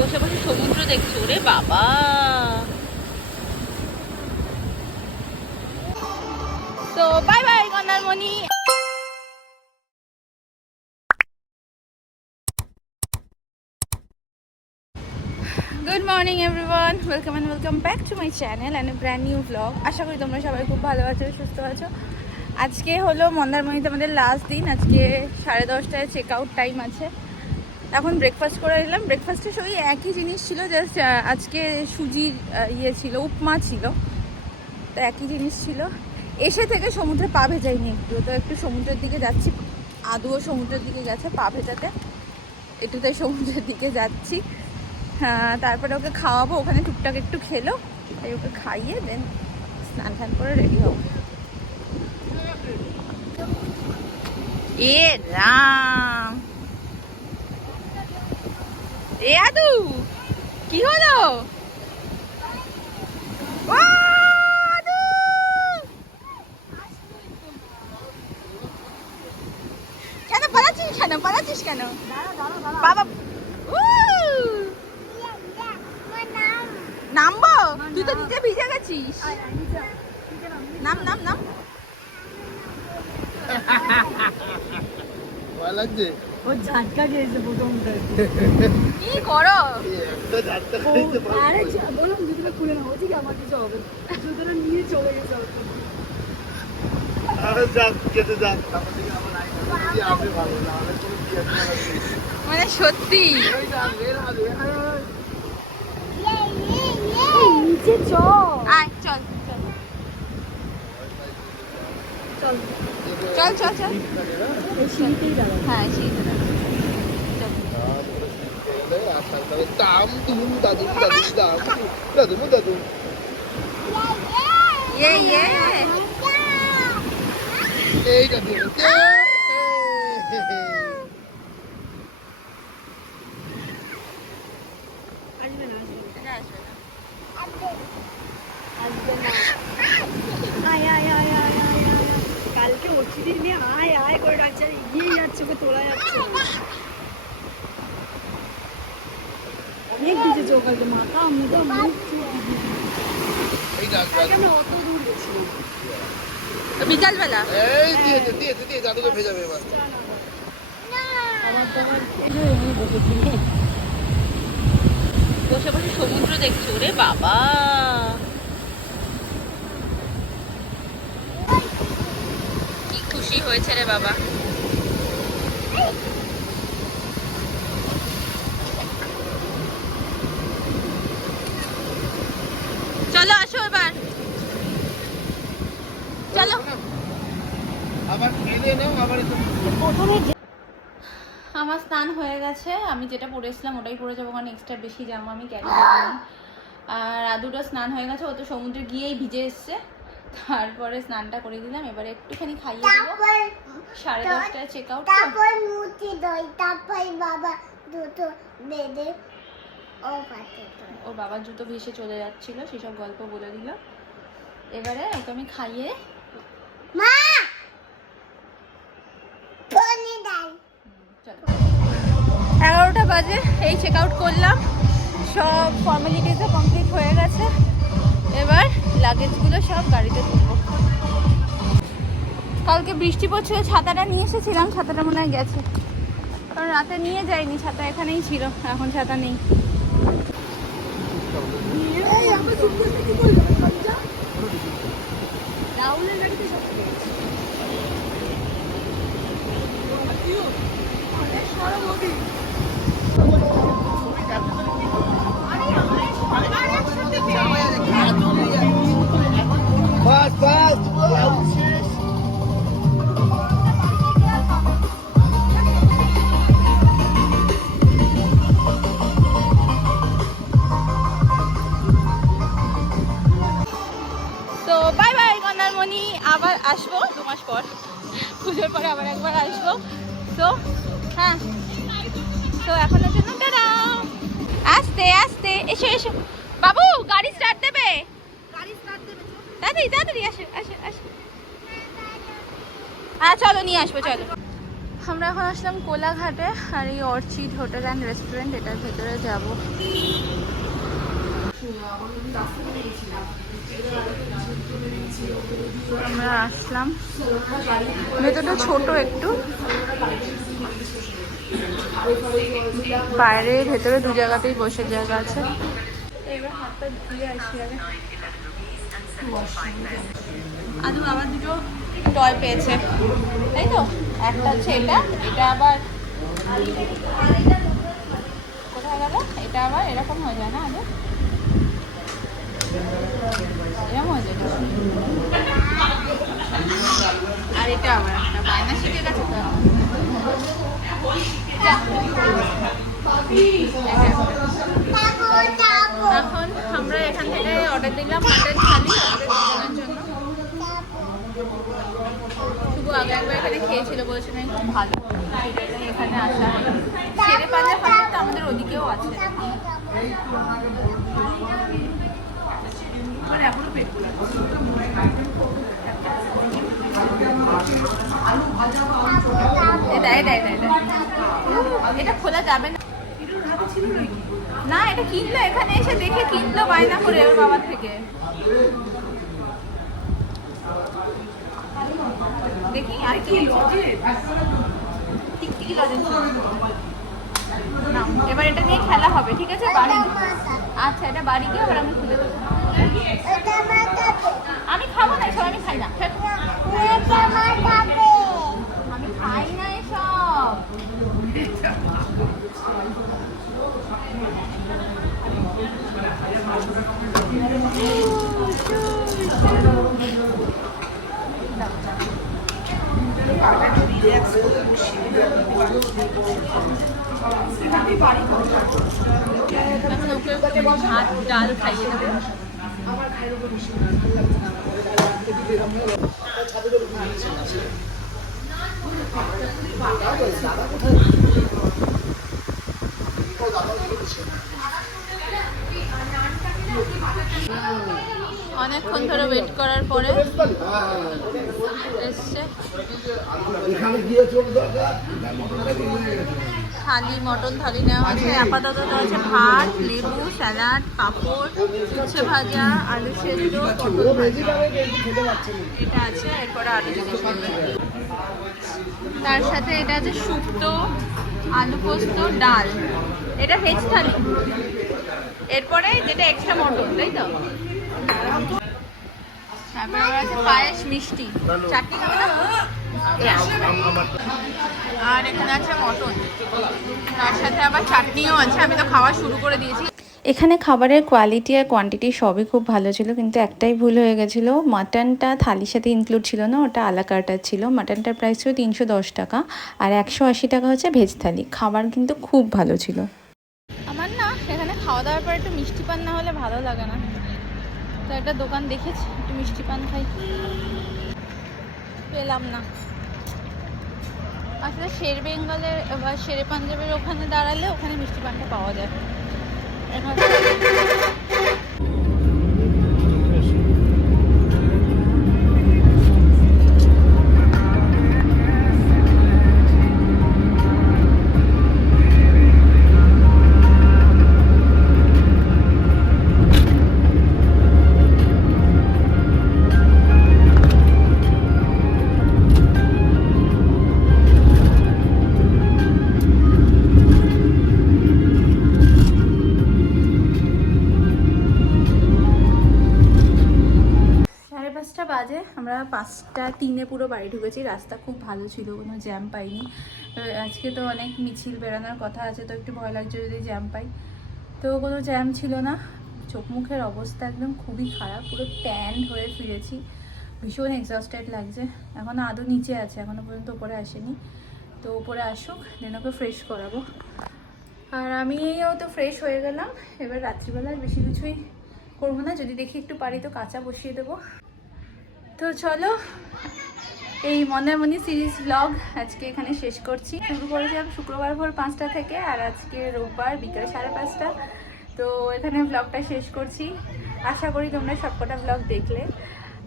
বসে বসে সমুদ্র দেখছ? রে বাবা! তো bye bye কন্যারমণি good morning everyone welcome and welcome back to my channel and brand new blog আশা করি তোমরা সবাই খুব ভালো আছো, সুস্থ আছো। আজকে হলো মন্দারমণিতে আমাদের লাস্ট দিন। আজকে সাড়ে দশটায় চেক আউট টাইম আছে। এখন ব্রেকফাস্ট করে নিলাম ব্রেকফাস্টে ওই একই জিনিস ছিল জাস্ট আজকে সুজির ইয়ে ছিল, উপমা ছিল। তো একই জিনিস ছিল। এসে থেকে সমুদ্রে পা ভেজাইনি একটু। তো একটু সমুদ্রের দিকে যাচ্ছি। আদুও সমুদ্রের দিকে গেছে পা ভেজাতে। একটুতে সমুদ্রের দিকে যাচ্ছি। হ্যাঁ তারপরে ওকে খাওয়াবো। ওখানে টুকটাক একটু খেলো। তাই ওকে খাইয়ে দেন স্নান টান করে রেডি হব। এ রাম! এ আদু, কি হলো? কেন পালাচ্ছিস কেন? পালাচ্ছিস কেন? বাবা! নামবো? তুই তো নিচে ভিজে গেছিস। নাম নাম নাম। লাগছে ও ঝাটকা খেয়েছে প্রথমটা কি করো? এই একটা ঝাটকা খাইতে ভয় আরে। যা- খুলে নাও ঠিক আমার কিছু হবে। জুতোটা নিয়ে চলে গেছে। মানে সত্যি। হ্যাঁ। নিচে আয় চল চল। চল। চল চল চল এই সিঁড়িতেই দাঁড়া হ্যাঁ সেই তো দাঁড়া। চল। তারপরে আশা করে দাম দুম দাদু দাদু দাম দাদু দাদু ইয়ে ইয়ে এই দাদু আসবে না আসবে না। এটা আসবে না। আসবে না আয় আয় আয় আয় আয় আয় আয়। মেয়ে আয় আয় করে ডাকছে আর এগিয়ে যাচ্ছে ওকে তোলা যাচ্ছে। অনেক ভিজেছে ও কালকে মাথা আমি মুখ চুপ এই দাদু কালকে আমরা অত দূর গেছিলাম বিকালবেলা? এই দিয়েছে দিয়েছে দিয়ে ভেজাবে এবার বসে বসে সমুদ্র দেখছ রে বাবা কি খুশি হয়েছে রে বাবা। চলো আসো এবার। চলো। আমার স্নান হয়ে গেছে আমি যেটা পরেছিলাম ওটাই পরে যাব কারণ এক্সট্রা বেশি জামা আমি ক্যারি করিনি আর আদুটা স্নান হয়ে গেছে ও তো সমুদ্রে গিয়েই ভিজে এসছে। তারপরে স্নানটা করে দিলাম এবারে একটুখানি খাইয়ে দেবো। সাড়ে দশটায় চেক আউট তারপর মুটি দই তারপর বাবা দুটো বেঁধে ও বাবার জুতো ভেসে চলে যাচ্ছিল সেসব গল্প বলে দিল। এবারে ওকে আমি খাইয়ে মা! এগারোটা বাজে এই চেক আউট করলাম। সব ফর্মালিটিসও কমপ্লিট হয়ে গেছে। লাগেজগুলো সব গাড়িতে তুলবো। কালকে বৃষ্টি পড়ছিল, ছাতাটা নিয়ে এসেছিলাম, ছাতাটা মনে হয় গেছে। কারণ রাতে নিয়ে যাইনি, ছাতা এখানেই ছিল, এখন ছাতা নেই। রাহুলের গাড়িতে সব আবার একবার আসব। তো হ্যাঁ। তো এখনের জন্য টাটা আস্তে আস্তে এসো এসো। বাবু গাড়ি স্টার্ট দেবে? তাড়াতাড়ি তাড়াতাড়ি আসো আসো আসো। হ্যাঁ চলো নিয়ে আসব চলো। আমরা এখন আসলাম কোলাঘাটে আর এই অর্চিড হোটেল অ্যান্ড রেস্টুরেন্ট এটার ভেতরে যাব। আমরা আসলাম। ভেতরটা ছোট একটু। বাইরে, ভেতরে দু জায়গাতেই বসে জায়গা আছে। এবার আগে। আদু আবার দুটো টয় পেয়েছে। তাই তো? একটা হচ্ছে এটা এটা আবার কোথায় গেল? এটা আবার এরকম হয়ে যায় না আদু? এরকম হয়ে আর এটা আবার একটা বায়না শিখে গেছে তো। এখন আমরা এখান থেকে অর্ডার দিলাম মাটন থালি আমাদের জন্য শুধু আগে একবার এখানে খেয়েছিল বলেছে নাকি খুব ভালো এখানে আসা ছেড়ে পাঞ্জাব হোটেল তো আমাদের ওদিকেও আছে মানে এখনও পেট এটা এটা এটা এটা। খোলা যাবে না। না, এটা কিনলো, এখানে এসে দেখে কিনলো বায়না করে ওর বাবার থেকে। দেখি, আর কি এবার এটা নিয়ে খেলা হবে, ঠিক আছে? বাড়ি। আচ্ছা এটা বাড়ি গিয়ে এবার আমি খুলে দেবো। এসব আমি খাই না আমি খাই না ভাত ডাল খাইয়ে দেবো। অনেকক্ষণ ধরে ওয়েট করার পরে এসছে। এখানে গিয়ে চোখ দরকার। থালি, মটন থালি নেওয়া হয়েছে। আপাতত হচ্ছে ভাত, লেবু, স্যালাড, পাঁপড়, উচ্ছে ভাজা, আলু সেদ্ধ এটা আছে, এরপরে আলু তার সাথে এটা আছে শুক্তো, আলু পোস্ত, ডাল। এটা ভেজ থালি। এরপরে যেটা এক্সট্রা মটন, তাই তো? তারপরে আছে পায়েস মিষ্টি। চাটনি খাবে না আর এখানে আছে মটন। তার সাথে আবার চাটনিও আছে। আমি তো খাওয়া শুরু করে দিয়েছি। এখানে খাবারের কোয়ালিটি আর কোয়ান্টিটি সবই খুব ভালো ছিল কিন্তু একটাই ভুল হয়ে গেছিল। মাটনটা থালির সাথে ইনক্লুড ছিল না ওটা আলা কাটার ছিল। মাটনটার প্রাইস ছিল তিনশো দশ টাকা আর একশো আশি টাকা হচ্ছে ভেজ থালি। খাবার কিন্তু খুব ভালো ছিল। আমার না এখানে খাওয়া দাওয়ার পর একটু মিষ্টি পান না হলে ভালো লাগে না। তো একটা দোকান দেখেছি একটু মিষ্টি পান খাই। পেলাম না। আসলে শের বেঙ্গলের বা শেরে পাঞ্জাবের ওখানে দাঁড়ালে ওখানে মিষ্টি পানটা পাওয়া যায়। এখানে পাঁচটা, তিনে পুরো বাড়ি ঢুকেছি। রাস্তা খুব ভালো ছিল, কোনো জ্যাম পাইনি। আজকে তো অনেক মিছিল বেরোনোর কথা আছে, তো একটু ভয় লাগছে যদি জ্যাম পাই। তো কোনো জ্যাম ছিল না। চোখ মুখের অবস্থা একদম খুবই খারাপ, পুরো ট্যান হয়ে ফিরেছি। ভীষণ এক্সস্টেড লাগছে। এখনও আদৌ নিচে আছে এখনও পর্যন্ত উপরে আসেনি। তো উপরে আসুক দেন ওকে ফ্রেশ করাবো। আর আমি আমিও তো ফ্রেশ হয়ে গেলাম। এবার রাত্রিবেলা বেশি কিছুই করব না। যদি দেখি একটু পারি তো কাঁচা বসিয়ে দেবো। তো চলো, এই মন্দারমণি সিরিজ ব্লগ আজকে এখানে শেষ করছি। শুরু করেছিলাম শুক্রবার ভোর পাঁচটা থেকে আর আজকে রোববার বিকেল সাড়ে পাঁচটা। তো এখানে ব্লগটা শেষ করছি। আশা করি তোমরা সবকটা ব্লগ দেখলে।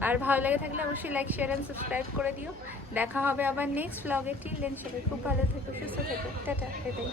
আর ভালো লেগে থাকলে অবশ্যই লাইক শেয়ার অ্যান্ড সাবস্ক্রাইব করে দিও। দেখা হবে আবার নেক্সট ব্লগে টিল দেন সবাই খুব ভালো থেকো, সুস্থ থেকো। টাটা এটাই